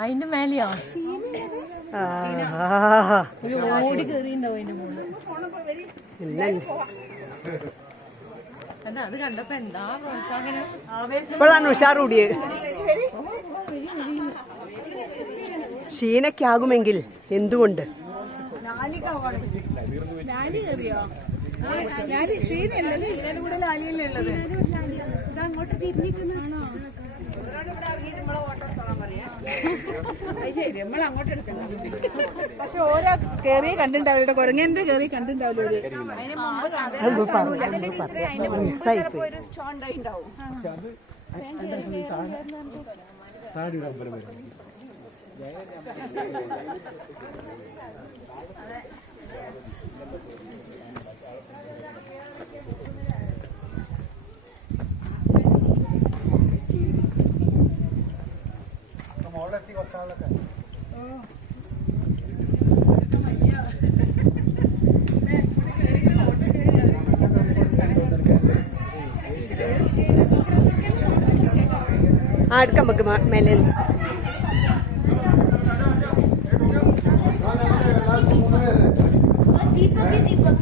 അതിന്റെ മേലെയോ? ഓടി കേറിണ്ടാവും അതിന്റെ മുകളിൽ. അല്ല അത് കണ്ടപ്പോ എന്താ പ്രോത്സാഹനം? ഇപ്പോഴാണ് ഉഷാർ കൂടിയത് ഷീനയ്ക്കാകുമെങ്കിൽ എന്തുകൊണ്ട്? പക്ഷെ ഓരോ കേറി കണ്ടിണ്ടാവില്ല കുരങ്ങന്റെ കേറി കണ്ടിണ്ടാവില്ല ഒരു. ती का मगमा ఆడక दीपक दीपक